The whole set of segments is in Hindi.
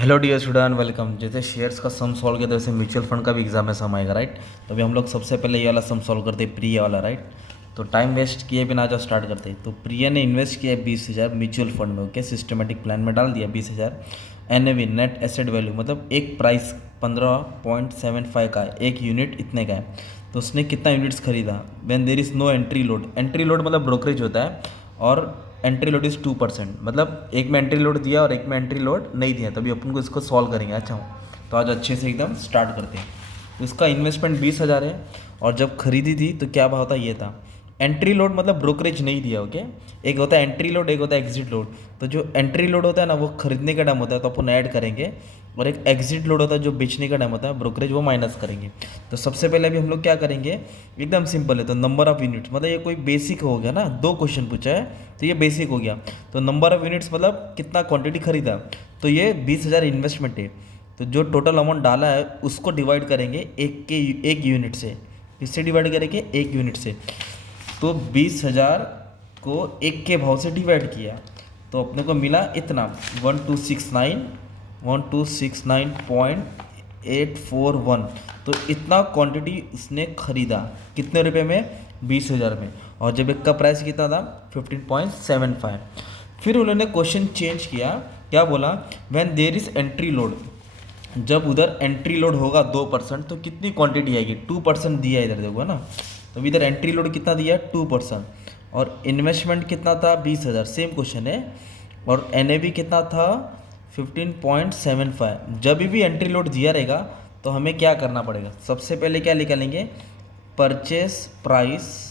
Hello dear student, welcome. जैसे शेयर्स का सम सॉल्व किया तो वैसे म्यूचुअल फंड का भी एग्जाम में सम आएगा, राइट। तो अभी हम लोग सबसे पहले ये वाला सम सॉल्व करते हैं, प्रिया वाला, राइट। तो टाइम वेस्ट किए बिना जो स्टार्ट करते हैं। तो प्रिया ने इन्वेस्ट किया 20,000 म्यूचुअल फंड में, ओके। सिस्टमेटिक प्लान में डाल दिया 20,000। एनएवी नेट एसेट वैल्यू मतलब एक प्राइस 15.75 का है, एक यूनिट इतने का है। तो उसने कितना यूनिट्स खरीदा। When there is no entry load, entry load मतलब ब्रोकरेज होता है, और एंट्री लोड इज़ 2%, मतलब एक में एंट्री लोड दिया और एक में एंट्री लोड नहीं दिया। तभी अपन को इसको सॉल्व करेंगे। अच्छा, तो आज अच्छे से एकदम स्टार्ट करते हैं। तो इसका इन्वेस्टमेंट 20,000 है, और जब खरीदी थी तो क्या भाव था ये था। एंट्री लोड मतलब ब्रोकरेज नहीं दिया, ओके। एक होता है एंट्री लोड, एक होता है एग्जिट लोड। तो जो एंट्री लोड होता है ना, वो खरीदने का टाइम होता है तो अपन ऐड करेंगे, और एक एग्जिट लोड होता है जो बेचने का टाइम होता है, ब्रोकरेज, वो माइनस करेंगे। तो सबसे पहले अभी हम लोग क्या करेंगे, एकदम सिंपल है। तो नंबर ऑफ यूनिट्स मतलब ये कोई बेसिक हो गया ना, दो क्वेश्चन पूछा है तो ये बेसिक हो गया। तो नंबर ऑफ यूनिट्स मतलब कितना क्वांटिटी खरीदा, तो ये 20,000 इन्वेस्टमेंट है। तो जो टोटल अमाउंट डाला है उसको डिवाइड करेंगे एक यूनिट से। किससे डिवाइड करेंगे, एक यूनिट से। तो 20,000 को एक के भाव से डिवाइड किया तो अपने को मिला इतना 1269.841। तो इतना क्वांटिटी उसने खरीदा कितने रुपए में, 20,000 में। और जब एक का प्राइस कितना था, 15.75। फिर उन्होंने क्वेश्चन चेंज किया, क्या बोला, when there is entry load, जब उधर एंट्री लोड होगा 2%, तो कितनी क्वांटिटी आएगी, 2% दिया इधर, देखो ना। तो इधर एंट्री लोड कितना दिया, 2%। और इन्वेस्टमेंट कितना था, 20,000, सेम क्वेश्चन है। और एन कितना था, 15.75। जब भी एंट्री लोड दिया रहेगा तो हमें क्या करना पड़ेगा, सबसे पहले क्या निकालेंगे, purchase price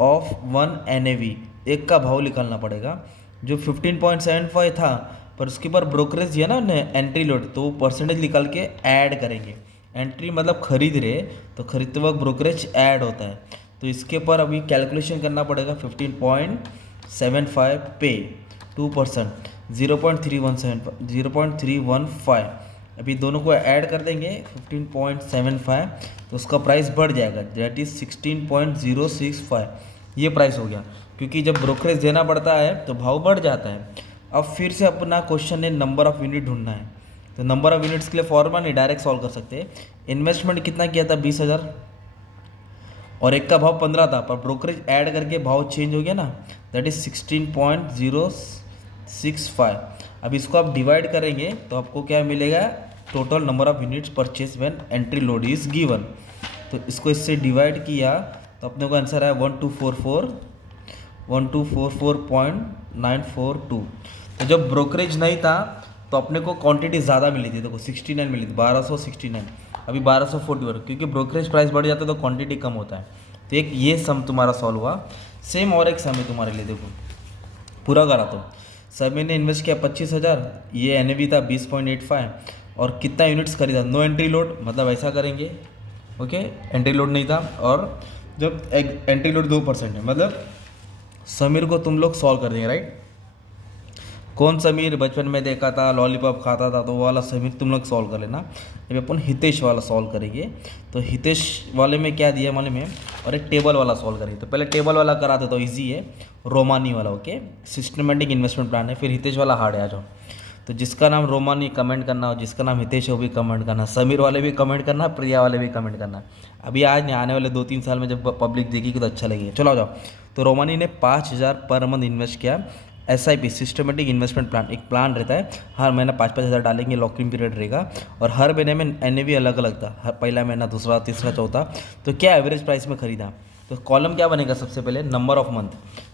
of one N एक का भाव निकालना पड़ेगा। जो 15.75 था, पर उसके ऊपर ब्रोकरेज दिया ना एंट्री लोड, तो वो परसेंटेज निकाल के ऐड करेंगे। एंट्री मतलब खरीद रहे, तो खरीदते वक्त ब्रोकरेज ऐड होता है। तो इसके ऊपर अभी कैलकुलेशन करना पड़ेगा। 15.75 पे 2%, 0.315। अभी दोनों को ऐड कर देंगे 15.75, तो उसका प्राइस बढ़ जाएगा, दैट इज़ 16.065। ये प्राइस हो गया, क्योंकि जब ब्रोकरेज देना पड़ता है तो भाव बढ़ जाता है। अब फिर से अपना क्वेश्चन है, नंबर ऑफ़ यूनिट ढूंढना है। तो नंबर ऑफ़ यूनिट्स के लिए फॉर्मूला नहीं, डायरेक्ट सॉल्व कर सकते हैं। इन्वेस्टमेंट कितना किया था, 20,000, और एक का भाव 15 था, पर ब्रोकरेज ऐड करके भाव चेंज हो गया ना, दैट इज 16.065। अब इसको आप डिवाइड करेंगे तो आपको क्या मिलेगा, total number of units purchase when entry load is given. तो इसको इससे डिवाइड किया तो अपने को आंसर आया 1244.942। तो जब ब्रोकरेज नहीं था तो अपने को क्वांटिटी ज़्यादा मिली थी, देखो 69 मिली थी, 1269। अभी 1240, क्योंकि ब्रोकरेज प्राइस बढ़ जाता है तो क्वांटिटी कम होता है। तो एक ये सम तुम्हारा सॉल्व हुआ। सेम और एक सम है तुम्हारे लिए, देखो पूरा करा। तो सभी ने इन्वेस्ट किया 25,000, ये एन था 20.85, और कितना यूनिट्स खरीदा, नो एंट्री लोड, मतलब ऐसा करेंगे, ओके। एंट्री लोड नहीं था, और जब एंट्री लोड 2% है, मतलब समीर को तुम लोग सॉल्व कर देंगे, राइट। कौन समीर बचपन में देखा था लॉलीपॉप खाता था, तो वो वाला समीर तुम लोग सॉल्व कर लेना। अभी अपन हितेश वाला सॉल्व करेंगे। तो हितेश वाले में क्या दिया मालूम है, और एक टेबल वाला सॉल्व करेंगे। तो पहले टेबल वाला करा दे तो ईजी है, रोमानी वाला, ओके। सिस्टमेटिक इन्वेस्टमेंट प्लान है। फिर हितेश वाला हार्ड है, आ जाओ। तो जिसका नाम रोमानी कमेंट करना, और जिसका नाम हितेश है वो भी कमेंट करना, समीर वाले भी कमेंट करना, प्रिया वाले भी कमेंट करना। अभी आज नहीं, आने वाले 2-3 साल में जब पब्लिक देखेगी तो अच्छा लगेगा। चलो आ जाओ। तो रोमानी ने 5,000 पर मंथ इन्वेस्ट किया। SIP सिस्टमेटिक इन्वेस्टमेंट प्लान, एक प्लान रहता है, हर महीना 5,000 डालेंगे, लॉकिंग पीरियड रहेगा, और हर महीने में NAV अलग अलग था, हर पहला महीना, दूसरा, तीसरा, चौथा। तो क्या एवरेज प्राइस में खरीदा। तो कॉलम क्या बनेगा, सबसे पहले नंबर ऑफ मंथ,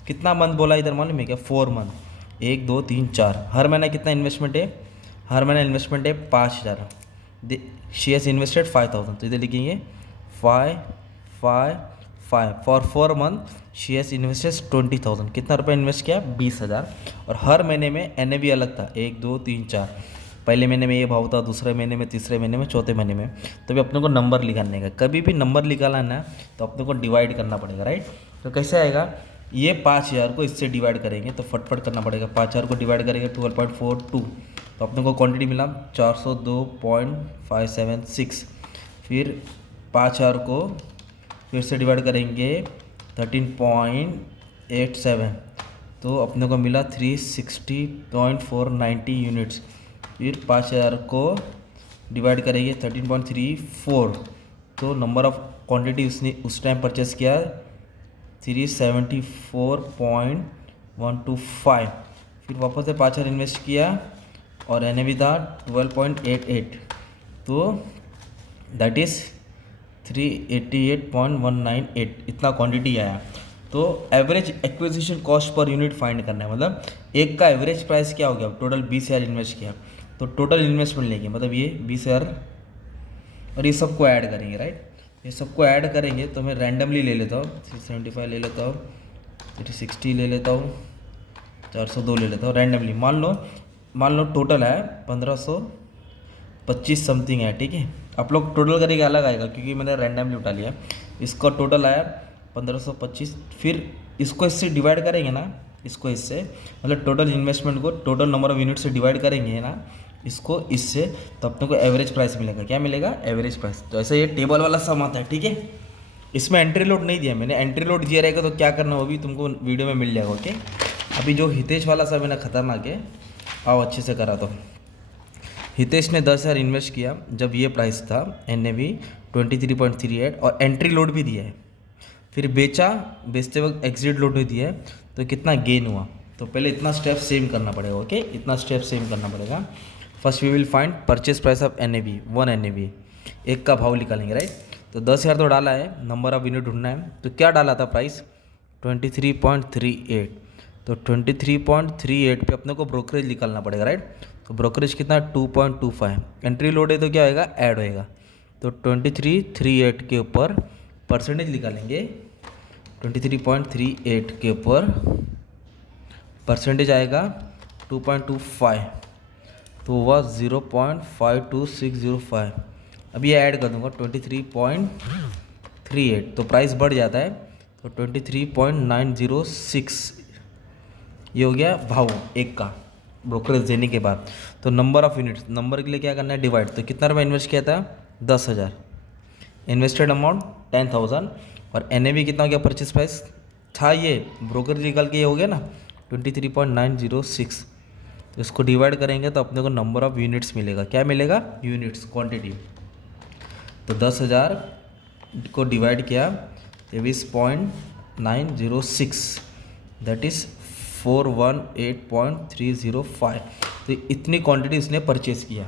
कितना मंथ बोला इधर मालूम है क्या, 4 मंथ, 1 2 3 4। हर महीना कितना इन्वेस्टमेंट है, हर महीना इन्वेस्टमेंट है 5,000। शी हैज़ इन्वेस्टेड 5,000, तो इधर लिखेंगे 5 5 5 for 4 month she has invested 20,000। कितना रुपये इन्वेस्ट किया, 20,000। और हर महीने में NAV अलग था, 1 2 3 4। पहले महीने में ये भाव था, दूसरे महीने में, तीसरे महीने में, चौथे महीने में। तो भी अपने को नंबर निकालने का, कभी भी नंबर निकालना है ना तो अपने को डिवाइड करना पड़ेगा, राइट। तो कैसे आएगा, ये 5,000 को इससे डिवाइड करेंगे तो फटफट करना पड़ेगा। 5,000 को डिवाइड करेंगे 12.42, तो अपने को क्वांटिटी मिला 402.576। फिर 5,000 को फिर से डिवाइड करेंगे 13.87, तो अपने को मिला 360.490 यूनिट्स। फिर 5000 को डिवाइड करेंगे 13.34, तो नंबर ऑफ क्वांटिटी उसने उस टाइम परचेस किया 374.125। फिर वापस से 5000 इन्वेस्ट किया और एन था 12.88, तो दैट इज़ 388.198, इतना क्वांटिटी आया। तो average acquisition cost per unit find करना है, मतलब एक का एवरेज प्राइस क्या हो गया, टोटल 20,000 इन्वेस्ट किया तो टोटल इन्वेस्टमेंट लेंगे, मतलब ये 20,000 और ये सबको ऐड करेंगे, राइट। ये सबको ऐड करेंगे तो मैं रैंडमली ले लेता हूँ, 375 ले लेता हूँ, 360 ले लेता हूँ, 402 ले लेता हूँ रैंडमली। मान लो टोटल है 1525 समथिंग है, ठीक है। आप लोग टोटल करेंगे अलग आएगा क्योंकि मैंने रैंडमली उठा लिया। इसका टोटल आया 1525, फिर इसको इससे डिवाइड करेंगे ना, इसको इससे, मतलब टोटल इन्वेस्टमेंट को टोटल नंबर ऑफ यूनिट से डिवाइड करेंगे ना इसको इससे, तो अपने को एवरेज प्राइस मिलेगा। क्या मिलेगा? Average price. तो ऐसा ये टेबल वाला सम आता है, ठीक है। इसमें एंट्री लोड नहीं दिया मैंने, एंट्री लोड दिया रहेगा तो क्या करना वो भी तुमको वीडियो में मिल जाएगा, ओके। अभी जो हितेश वाला सब है ना खतरनाक है, आओ अच्छे से करा। तो हितेश ने 10,000 इन्वेस्ट किया जब ये प्राइस था, NAV 23.38 और एंट्री लोड भी दिया है। फिर बेचते वक्त एग्जिट लोड भी दिया है, तो कितना गेन हुआ। तो पहले इतना स्टेप सेम करना पड़ेगा, ओके। इतना स्टेप सेम करना पड़ेगा। First we will find purchase price of NAV, 1 NAV, एक का भाव निकालेंगे, राइट। तो 10,000 तो डाला है, नंबर ऑफ यूनिट ढूंढना है। तो क्या डाला था प्राइस? 23.38, तो 23.38 पे अपने को ब्रोकरेज निकालना पड़ेगा, राइट। तो ब्रोकरेज कितना? 2.25। एंट्री लोड है तो क्या होएगा? ऐड होएगा। तो 2338 के ऊपर परसेंटेज निकालेंगे, 23.38 के ऊपर परसेंटेज आएगा 2.25, तो हुआ 0.52605। अब ये ऐड कर दूंगा 23.38, तो प्राइस बढ़ जाता है, तो 23.906 ये हो गया भाव एक का ब्रोकरेज देने के बाद। तो नंबर ऑफ यूनिट्स, नंबर के लिए क्या करना है? डिवाइड। तो कितना रुपये इन्वेस्ट किया था? 10,000। इन्वेस्टेड अमाउंट 10,000 और NAV कितना हो गया? परचेज प्राइस था ये, ब्रोकर निकाल के ये हो गया ना 23.906। तो इसको डिवाइड करेंगे तो अपने को नंबर ऑफ यूनिट्स मिलेगा। क्या मिलेगा? Units, quantity. तो 10,000 को डिवाइड किया 23.906, दैट इज़ 418.305। तो इतनी क्वांटिटी इसने परचेस किया।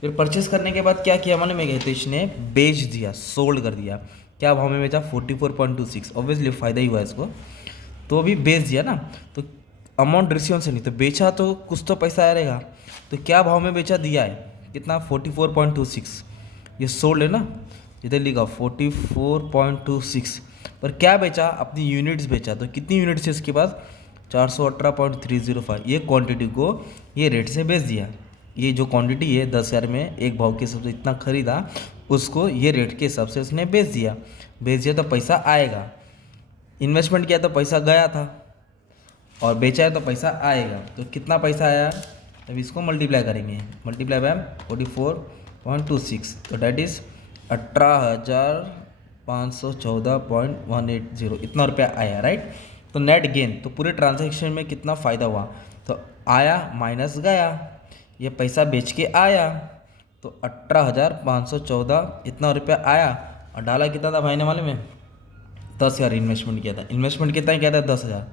फिर परचेस करने के बाद क्या किया मालूम है? हितेश ने बेच दिया, सोल्ड कर दिया। क्या भाव में बेचा? 44.26। ऑब्वियसली फ़ायदा ही हुआ इसको, तो अभी बेच दिया ना, तो अमाउंट रिसीव से नहीं, तो बेचा तो कुछ तो पैसा आएगा। तो क्या भाव में बेचा? दिया है कितना? 44.26। ये सोल्ड है ना, इधर लिखा 44.26। पर क्या बेचा? अपनी यूनिट्स बेचा। तो कितनी यूनिट्स है इसके पास? 418.305। ये क्वांटिटी को ये रेट से बेच दिया। ये जो क्वांटिटी है 10,000 में एक भाव के हिसाब से इतना खरीदा, उसको ये रेट के हिसाब से उसने बेच दिया। तो पैसा आएगा। इन्वेस्टमेंट किया तो पैसा गया था, और बेचा है तो पैसा आएगा। तो कितना पैसा आया? तब इसको मल्टीप्लाई करेंगे, मल्टीप्लाई बाय 44.26, तो डैट इज़ 18,514.180, इतना रुपया आया, राइट। तो नेट गेन, तो पूरे ट्रांजैक्शन में कितना फ़ायदा हुआ? तो आया माइनस गया, ये पैसा बेच के आया, तो 18,514 इतना रुपया आया। और डाला कितना था भाई ने मालूम है? 10,000 इन्वेस्टमेंट किया था। इन्वेस्टमेंट कितना किया था? 10,000।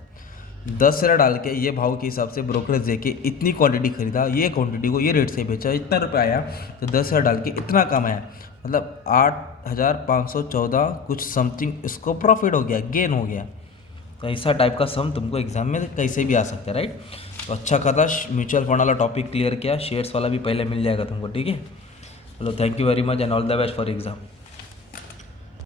10,000 डाल के ये भाव के हिसाब से ब्रोकरेज दे के इतनी क्वांटिटी खरीदा, ये क्वांटिटी को ये रेट से बेचा, इतना रुपया आया। तो 10,000 डाल के इतना कमाया, मतलब 8,514 कुछ समथिंग इसको प्रॉफिट हो गया, गेन हो गया। तो ऐसा टाइप का सम तुमको एग्जाम में कैसे भी आ सकता है, राइट। तो अच्छा खासा म्यूचुअल फंड वाला टॉपिक क्लियर किया, शेयर्स वाला भी पहले मिल जाएगा तुमको, ठीक है। चलो, thank you very much and all the best for exam.